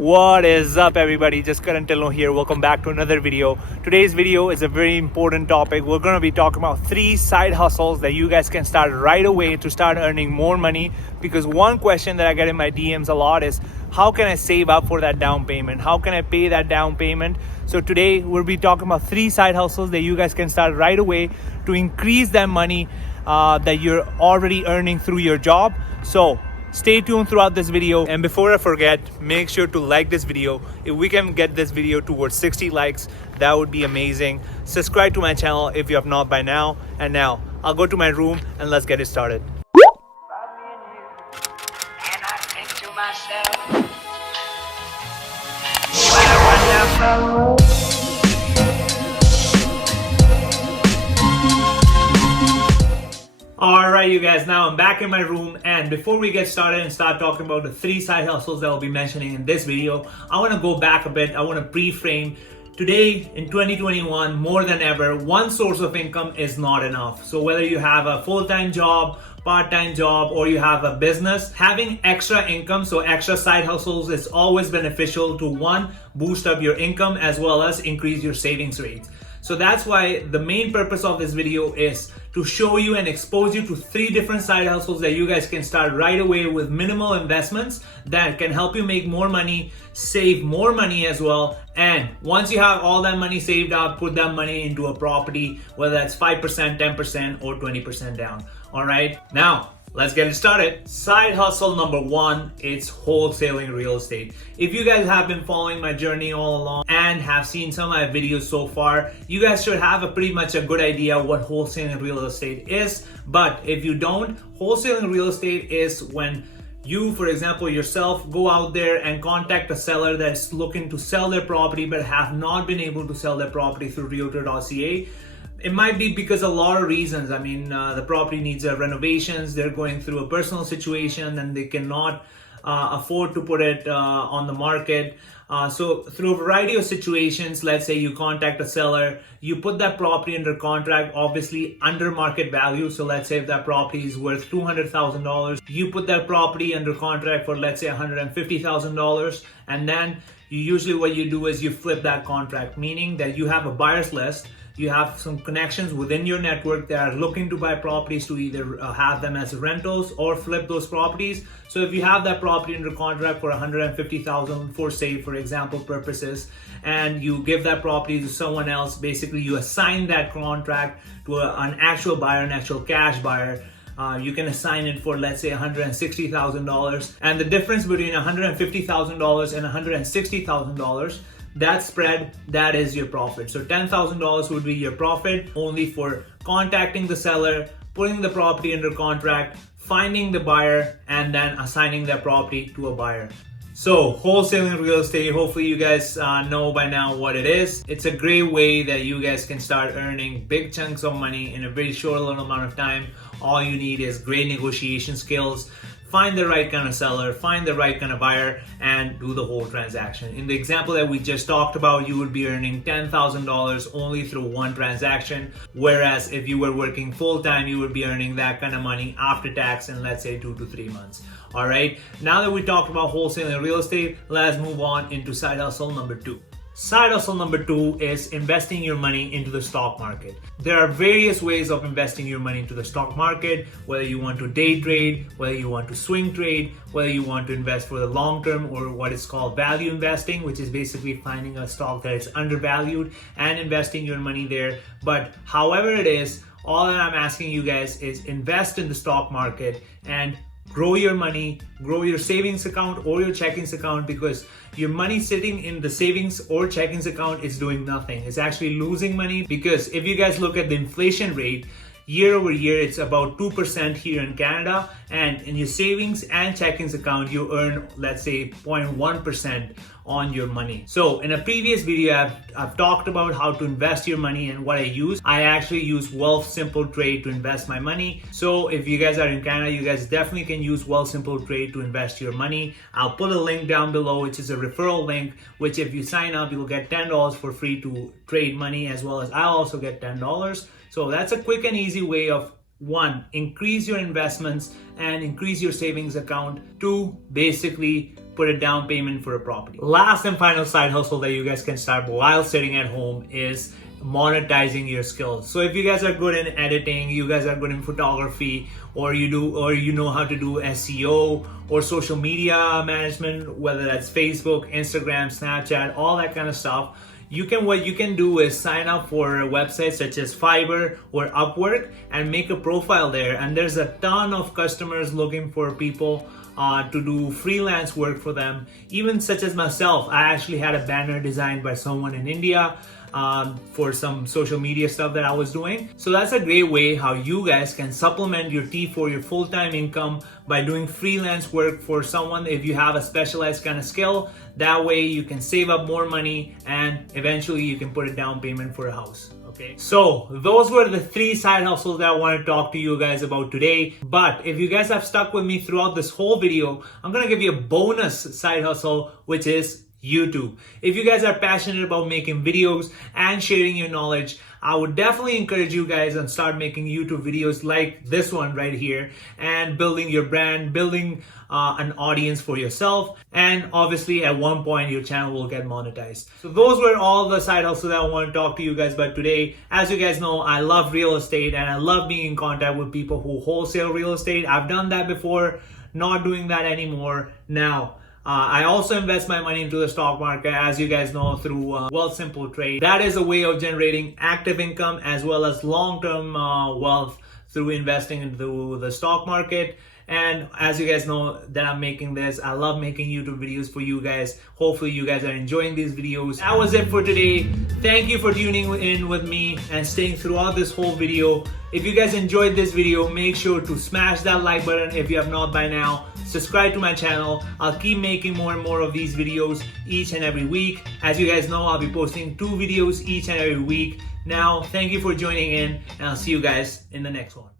What is up, everybody? Just Dhillon here. Welcome back to another video. Today's video is a very important topic. We're going to be talking about 3 side hustles that you guys can start right away to start earning more money. Because one question that I get in my DMs a lot is, how can I save up for that down payment? How can I pay that down payment? So today we'll be talking about 3 side hustles that you guys can start right away to increase that money that you're already earning through your job. So stay tuned throughout this video, and before I forget, make sure to like this video. If we can get this video towards 60 likes, that would be amazing. Subscribe to my channel if you have not by now. And now I'll go to my room and let's get it started. Alright, you guys, now I'm back in my room, and before we get started and start talking about the 3 side hustles that I'll be mentioning in this video, I want to go back a bit. I want to pre-frame. Today in 2021, more than ever, one source of income is not enough. So whether you have a full-time job, part-time job, or you have a business, having extra income, so extra side hustles, is always beneficial to, one, boost up your income as well as increase your savings rates. So that's why the main purpose of this video is to show you and expose you to 3 different side hustles that you guys can start right away with minimal investments that can help you make more money, save more money as well. And once you have all that money saved up, put that money into a property, whether that's 5%, 10%, or 20% down. All right, now let's get it started. Side hustle number 1, it's wholesaling real estate. If you guys have been following my journey all along and have seen some of my videos so far, you guys should have pretty much a good idea what wholesaling real estate is. But if you don't, wholesaling real estate is when you, for example, yourself, go out there and contact a seller that's looking to sell their property but have not been able to sell their property through realtor.ca. It might be because a lot of reasons. I mean, the property needs renovations, they're going through a personal situation and they cannot afford to put it on the market. So through a variety of situations, let's say you contact a seller, you put that property under contract, obviously under market value. So let's say if that property is worth $200,000, you put that property under contract for, let's say, $150,000. And then usually what you do is you flip that contract, meaning that you have a buyer's list. You have some connections within your network that are looking to buy properties to either have them as rentals or flip those properties. So if you have that property under contract for $150,000 for, say, for example purposes, and you give that property to someone else, basically you assign that contract to an actual buyer, an actual cash buyer. You can assign it for, let's say, $160,000, and the difference between $150,000 and $160,000, that spread, that is your profit. So $10,000 would be your profit only for contacting the seller, putting the property under contract, finding the buyer, and then assigning that property to a buyer. So wholesaling real estate, hopefully you guys know by now what it is. It's a great way that you guys can start earning big chunks of money in a very short little amount of time. All you need is great negotiation skills. Find the right kind of seller, find the right kind of buyer, and do the whole transaction. In the example that we just talked about, you would be earning $10,000 only through one transaction. Whereas if you were working full-time, you would be earning that kind of money after tax in, let's say, 2 to 3 months. All right, now that we talked about wholesaling real estate, let's move on into side hustle number 2. Side hustle number 2 is investing your money into the stock market. There are various ways of investing your money into the stock market, whether you want to day trade, whether you want to swing trade, whether you want to invest for the long term, or what is called value investing, which is basically finding a stock that is undervalued and investing your money there. But however it is, all that I'm asking you guys is invest in the stock market and grow your money, grow your savings account or your checkings account, because your money sitting in the savings or checkings account is doing nothing. It's actually losing money, because if you guys look at the inflation rate, year over year, it's about 2% here in Canada, and in your savings and checkings account, you earn, let's say, 0.1% on your money. So in a previous video, I've talked about how to invest your money and what I use. I actually use WealthSimple Trade to invest my money. So if you guys are in Canada, you guys definitely can use WealthSimple Trade to invest your money. I'll put a link down below, which is a referral link, which if you sign up, you'll get $10 for free to trade money, as well as I'll also get $10. So that's a quick and easy way of, one, increase your investments and increase your savings account. Two, basically put a down payment for a property. Last and final side hustle that you guys can start while sitting at home is monetizing your skills. So if you guys are good in editing, you guys are good in photography, or you know how to do SEO or social media management, whether that's Facebook, Instagram, Snapchat, all that kind of stuff, what you can do is sign up for websites such as Fiverr or Upwork and make a profile there. And there's a ton of customers looking for people to do freelance work for them. Even such as myself, I actually had a banner designed by someone in India for some social media stuff that I was doing. So that's a great way how you guys can supplement your T4, your full-time income, by doing freelance work for someone if you have a specialized kind of skill. That way you can save up more money and eventually you can put a down payment for a house. Okay, so those were the 3 side hustles that I want to talk to you guys about today. But if you guys have stuck with me throughout this whole video, I'm gonna give you a bonus side hustle, which is YouTube. If you guys are passionate about making videos and sharing your knowledge, I would definitely encourage you guys and start making YouTube videos like this one right here and building your brand, building an audience for yourself, and obviously at one point your channel will get monetized. So those were all the side hustles that I want to talk to you guys about today. As you guys know, I love real estate and I love being in contact with people who wholesale real estate. I've done that before, not doing that anymore now. I also invest my money into the stock market, as you guys know, through WealthSimple trade. That is a way of generating active income as well as long-term wealth through investing into the stock market. And as you guys know that I'm making this, I love making YouTube videos for you guys. Hopefully you guys are enjoying these videos. That was it for today. Thank you for tuning in with me and staying throughout this whole video. If you guys enjoyed this video, make sure to smash that like button if you have not by now. Subscribe to my channel. I'll keep making more and more of these videos each and every week. As you guys know, I'll be posting 2 videos each and every week. Now, thank you for joining in, and I'll see you guys in the next one.